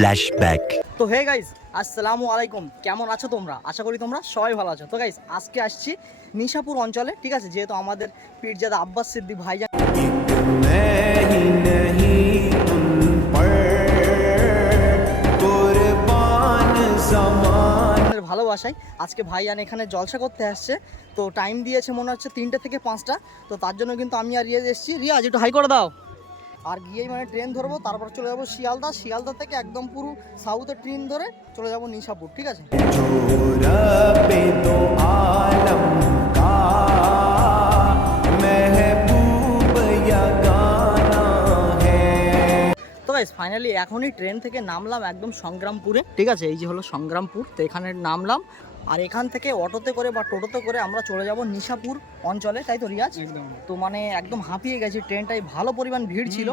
Flashback. তো hey guys, আসসালামু আলাইকুম। কেমন আছো তোমরা? আশা করি তোমরা সবাই ভালো আছো। তো গাইস, আজকে আসছি নিশাপুর অঞ্চলে, ঠিক আছে, যেহেতু আমাদের পীরজাদা আব্বাস সিদ্দিক ভাইজান ভালোবাসায় আজকে ভাইজান এখানে জলসা করতে আসছে। তো টাইম দিয়েছে মনে হচ্ছে 3টে থেকে 5টা। তো তার জন্য কিন্তু আমি আর রিয়াজ এসেছি। রিয়াজ একটু হাই করে দাও। আর গিয়েই মানে ট্রেন ধরবো, তারপর চলে যাবো শিয়ালদা থেকে একদম পুরো সাউথের ট্রেন ধরে চলে যাবো নিশাপুর, ঠিক আছে। তো গাইস, ফাইনালি এখনই ট্রেন থেকে নামলাম একদম সংগ্রামপুরে, ঠিক আছে। এই যে হলো সংগ্রামপুর, তো এখানে নামলাম। আর এখান থেকে অটোতে করে বা টোটোতে করে আমরা চলে যাব নিশাপুর অঞ্চলে, তাই তো রিয়াজ? তো মানে একদম হাঁপিয়ে গেছি, ট্রেনটাই ভালো পরিমাণ ভিড় ছিল।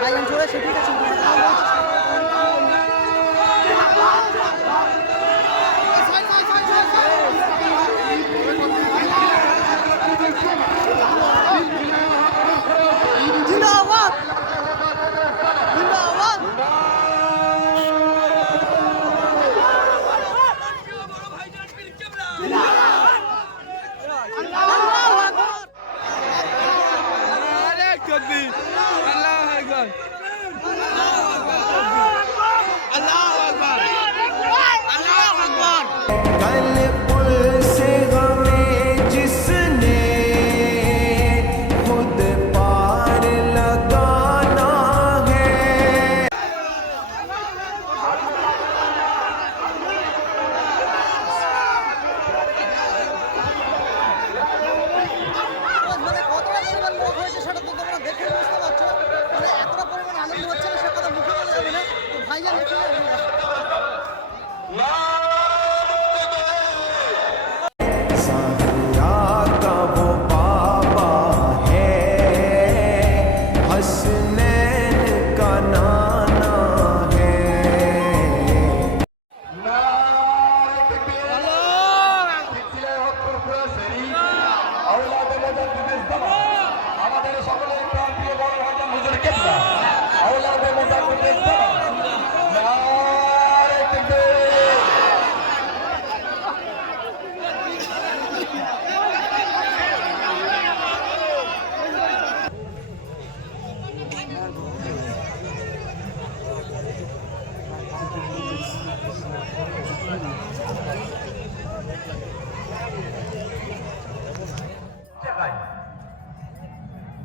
ভাইজান চলে এসে, ঠিক আছে। জিন্দাবাদ জিন্দাবাদ।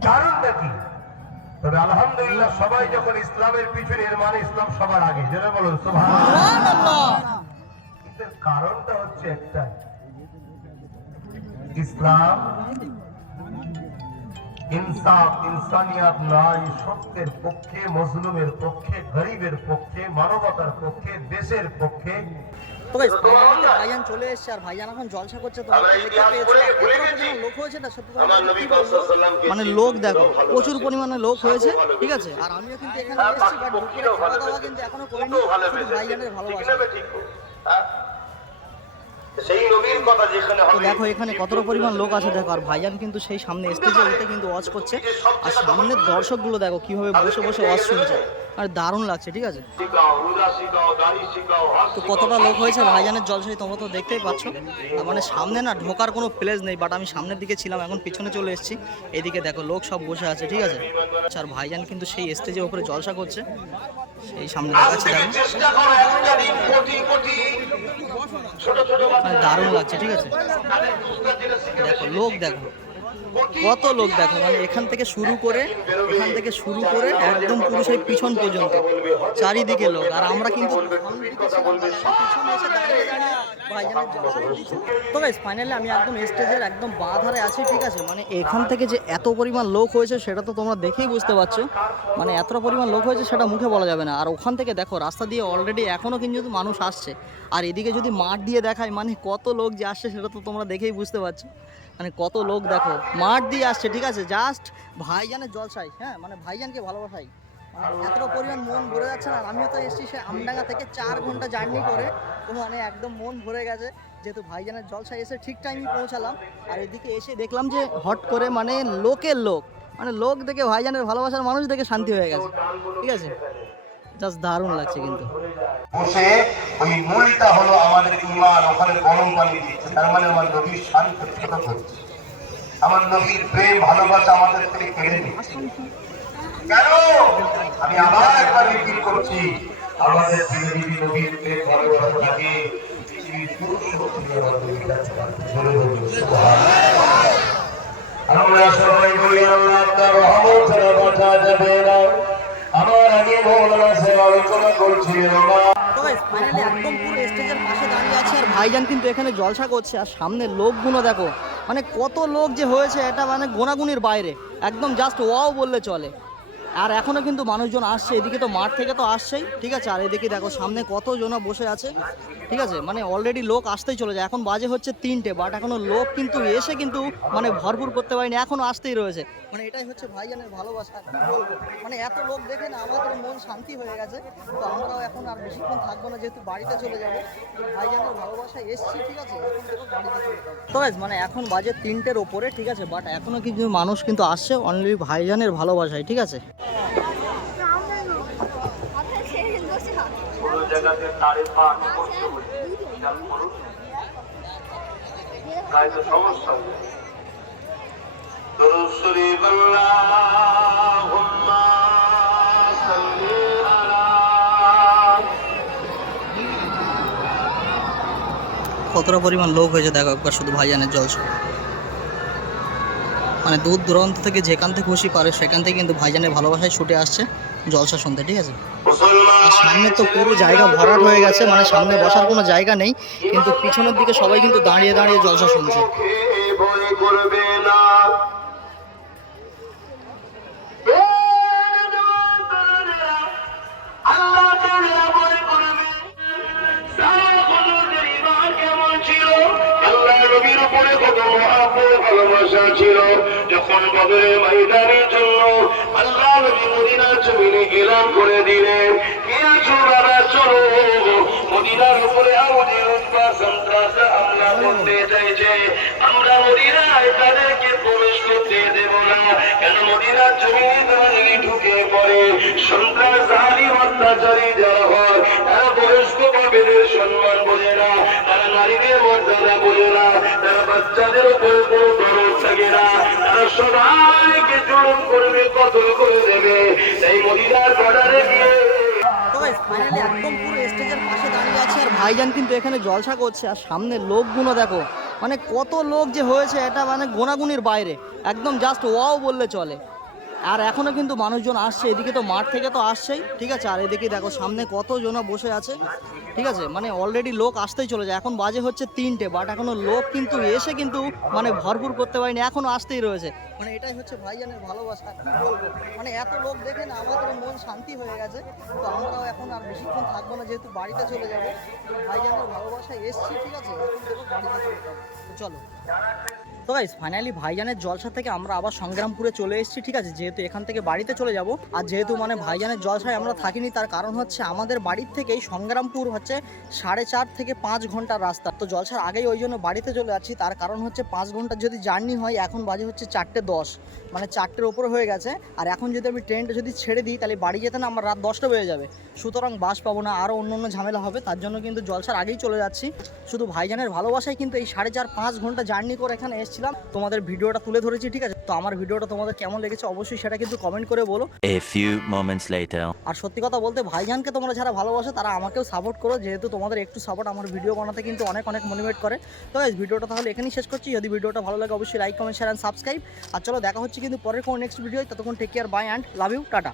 কারণটা কি? তবে আলহামদুলিল্লাহ, সবাই যখন ইসলামের পিছনে, এর মানে ইসলাম সবার আগে। যেটা বলুন সুবহানাল্লাহ। কারণটা হচ্ছে একটাই, ইসলাম ইনসাফ, ইনসানিয়াত নাই, সত্যের পক্ষে, মজলুমের পক্ষে, গরিবের পক্ষে, মানবতার পক্ষে, দেশের পক্ষে। তো গাইস, ভাইজান চলে এসেছে আর ভাইজান এখন জলসা করছে। তো লোক হয়েছে না সত্যি, মানে লোক দেখো প্রচুর পরিমাণে লোক হয়েছে, ঠিক আছে। আর আমিও কিন্তু এখানে এসেছি, বাট দুপুরে খাওয়া দাওয়া কিন্তু এখনো করিনি, শুধু ভাইজানের ভালোবাসা। তো দেখো এখানে কতটা পরিমাণ লোক আছে দেখো। আর ভাইজান কিন্তু সেই সামনে স্টেজে উঠে কিন্তু ওয়াচ করছে। আর সামনের দর্শকগুলো দেখো কিভাবে বসে বসে ওয়াচ শুনছে, আর দারুণ লাগছে, ঠিক আছে। তো কতটা লোক হয়েছে ভাইজানের জলসায় তোমরা তো দেখতেই পাচ্ছ। মানে সামনে না ঢোকার কোনো প্লেস নেই, বাট আমি সামনের দিকে ছিলাম, এখন পিছনে চলে এসেছি। এদিকে দেখো লোক সব বসে আছে, ঠিক আছে। আর ভাইজান কিন্তু সেই স্টেজের উপরে জলসা করছে, সেই সামনে দেখাচ্ছে। মানে দারুণ লাগছে, ঠিক আছে। দেখো লোক দেখো কত লোক দেখো, মানে এখান থেকে শুরু করে একদম পুরো সেই পিছন পর্যন্ত চারিদিকে লোক। আর আমরা কিন্তু তো গাইস, ফাইনালি আমি একদম স্টেজের একদম বাঁ ধারে আছি, ঠিক আছে। মানে এখান থেকে যে এত পরিমাণ লোক হয়েছে সেটা তো তোমরা দেখেই বুঝতে পারছো। মানে এতটা পরিমাণ লোক হয়েছে সেটা মুখে বলা যাবে না। আর ওখান থেকে দেখো রাস্তা দিয়ে অলরেডি এখনও কিন্তু মানুষ আসছে। আর এদিকে যদি মাঠ দিয়ে দেখায়, মানে কত লোক যে আসছে সেটা তো তোমরা দেখেই বুঝতে পারছো। মানে কত লোক দেখো মাঠ দিয়ে আসছে, ঠিক আছে, জাস্ট ভাইজানের জলসাই। হ্যাঁ, মানে ভাইজানকে ভালোবাসাই। এতটা পরিমাণ মন ভরে যাচ্ছে না। আমিও তো এসেছি সে আমডাঙ্গা থেকে 4 ঘন্টা জার্নি করে, তো মানে একদম মন ভরে গেছে যেহেতু ভাইজানের জলসায় এসে ঠিক টাইমে পৌঁছালাম। আর এদিকে এসে দেখলাম যে হট করে মানে লোকের লোক, মানে লোক দেখে ভাইজানের ভালোবাসার মানুষ দেখে শান্তি হয়ে গেছে, ঠিক আছে। জাস্ট দারুণ লাগছে কিন্তু। বসে ওই মূলটা হলো আমাদের ঈমান, ওখানে গরম পানি দিচ্ছে, তার মানে আমার নবীর শান্তি ছোট করছে, আমার নবীর প্রেম ভালোবাসা আমাদের থেকে কেড়ে নিচ্ছে। কেন? আমি আবার একবার রিপিট করছি, আমাদের যদি নবীর প্রেম ভালোবাসাটাকে পৃথিবীর পুরুষ শক্তি আমার নবীর কাছে বলে বলুন সুবহানাল্লাহ। আমরা সবাই বলি আল্লাহ তাআলা রহমত ছাড়া বাঁচা যাবে না। আমার আগে মৌলানা সাহেব আলোচনা করছিলেন না। তো গাইস ফাইনালি একদম পুরো স্টেজের পাশে দাঁড়িয়ে আছে আর ভাইজান কিন্তু এখানে জলসা করছে। আর সামনে লোকগুলো দেখো, মানে কত লোক যে হয়েছে এটা মানে গোনাগুনির বাইরে, একদম জাস্ট ওয়াও বললে চলে। আর এখনো কিন্তু মানুষজন আসছে, এদিকে তো মাঠ থেকে তো আসছেই, ঠিক আছে। আর এদিকে দেখো সামনে কতজন বসে আছে, ঠিক আছে। মানে অলরেডি লোক আসতেই চলে যায়, এখন বাজে হচ্ছে 3টে, বাট এখনো লোক কিন্তু এসে কিন্তু মানে ভরপুর করতে পারিনি, এখনো আসতেই রয়েছে। মানে এটাই হচ্ছে ভাইজানের ভালোবাসা, কি বলবো। মানে এত লোক দেখে না আমাদের মন শান্তি হয়ে গেছে। তো আমরাও এখন আর বেশিক্ষণ থাকবো না, যেহেতু বাড়িতে চলে যাবো। ভাইজানের ভালোবাসা এসছি, ঠিক আছে, এখন দেখো বাড়িতে চলে যাবো। তো গাইস মানে এখন বাজে 3টের ওপরে, ঠিক আছে, বাট এখনো কিন্তু মানুষ কিন্তু আসছে অনলি ভাইজানের ভালোবাসায়, ঠিক আছে। কোনো জায়গাতে তারে পাক করতে হচ্ছে, খেয়াল করুন, গাইতে সমস্যা হবে। দরুদ শরীফ আল্লাহুম্মা সাল্লি আলা। কতটা পরিমাণ লোক হয়েছে দেখো একবার শুধু ভাইজানের জলসা। মানে দূর দূরান্ত থেকে যেখান থেকে খুশি পারে সেখান থেকে কিন্তু ভাইজানের ভালোবাসায় ছুটে আসছে জলসা শুনতে, ঠিক আছে। আর সামনে তো পুরো জায়গা ভরাট হয়ে গেছে, মানে সামনে বসার কোনো জায়গা নেই, কিন্তু পিছনের দিকে সবাই কিন্তু দাঁড়িয়ে দাঁড়িয়ে জলসা শুনছে। ভয় করবে না। ছিল যখন বদরের ময়দানের জন্য আল্লাহ নবী মদিনার জমিনে গেলাম করে দিলেন, কে আছো বাবা চলো, মদিনার উপরে আমাদের সন্ত্রাস হামলা করতে চাইছে, আমরা মদিনায় তাদেরকে প্রবেশ করতে দেব না। কেন? মদিনার জমিনে তারা যদি ঢুকে পড়ে, সন্ত্রাস জালিম অত্যাচারী যারা হয়, তারা বয়স্ক বাবেদের সম্মান বোঝে না, তারা নারীদের মর্যাদা বোঝে না, তারা বাচ্চাদের উপর কোনো দরদ থাকে না, তারা সবাইকে জুলুম করবে, কতল করে দেবে। তাই মদিনার বর্ডারে গিয়ে তো গাইস ফাইনালি একদম পুরো স্টেজের পাশে দাঁড়িয়ে আছে আর ভাইজান কিন্তু এখানে জলসা করছে। আর সামনে লোকগুলো দেখো, মানে কত লোক যে হয়েছে এটা মানে গোনাগুনির বাইরে, একদম জাস্ট ওয়াও বললে চলে। আর এখনো কিন্তু মানুষজন আসছে, এদিকে তো মাঠ থেকে তো আসছেই, ঠিক আছে। আর এদিকে দেখো সামনে কতজন বসে আছে, ঠিক আছে। মানে অলরেডি লোক আসতেই চলে যায়, এখন বাজে হচ্ছে 3টে, বাট এখনো লোক কিন্তু এসে কিন্তু মানে ভরপুর করতে পারিনি, এখনো আসতেই রয়েছে। মানে এটাই হচ্ছে ভাইজানের ভালোবাসা, কি বলবো। মানে এত লোক দেখে না আমাদের মন শান্তি হয়ে গেছে। তো আমরাও এখন আর বেশিক্ষণ থাকবো না, যেহেতু বাড়িতে চলে যাবো। ভাইজানের ভালোবাসায় এসছি, ঠিক আছে, এখন দেখো বাড়িতে চলে যাবো। তো চলো। তো গাইস ফাইনালি ভাইজানের জলসা থেকে আমরা আবার সংগ্রামপুরে চলে এসেছি, ঠিক আছে, যেহেতু এখান থেকে বাড়িতে চলে যাব। আর যেহেতু মানে ভাইজানের জলসায় আমরা থাকিনি, তার কারণ হচ্ছে আমাদের বাড়ির থেকেই সংগ্রামপুর হচ্ছে 4.5 থেকে 5 ঘন্টার রাস্তা। তো জলসার আগেই ওই জন্য বাড়িতে চলে যাচ্ছি, তার কারণ হচ্ছে 5 ঘন্টার যদি জার্নি হয়, এখন বাজে হচ্ছে 4:10, মানে 4টের ওপরে হয়ে গেছে। আর এখন যদি আমি ট্রেনটা যদি ছেড়ে দিই তাহলে বাড়ি যেতে না আমার রাত 10টা বেজে যাবে, সুতরাং বাস পাবো না, আরও অন্য ঝামেলা হবে। তার জন্য কিন্তু জলসার আগেই চলে যাচ্ছি। শুধু ভাইজানের ভালোবাসায় কিন্তু এই 4.5-5 ঘন্টা জার্নি করে এখানে এসেছিলাম, তোমাদের ভিডিওটা তুলে ধরেছি, ঠিক আছে। তো আমার ভিডিওটা তোমাদের কেমন লেগেছে অবশ্যই সেটা কিন্তু কমেন্ট করে বলো। A few moments later. আর সত্যি কথা বলতে ভাইজানকে তোমরা যারা ভালোবাসো তারা আমাকেও সাপোর্ট করো, যেহেতু তোমাদের একটু সাপোর্ট আমার ভিডিও বানাতে কিন্তু অনেক অনেক মোটিভেট করে। তো গাইস ভিডিওটা তাহলে এখানেই শেষ করছি। যদি ভিডিওটা ভালো লাগে অবশ্যই like, comment, share and subscribe. আর চলো দেখা হচ্ছে কিন্তু পরের কোনো নেক্সট ভিডিও। ততক্ষণ take care, bye and love you, tata.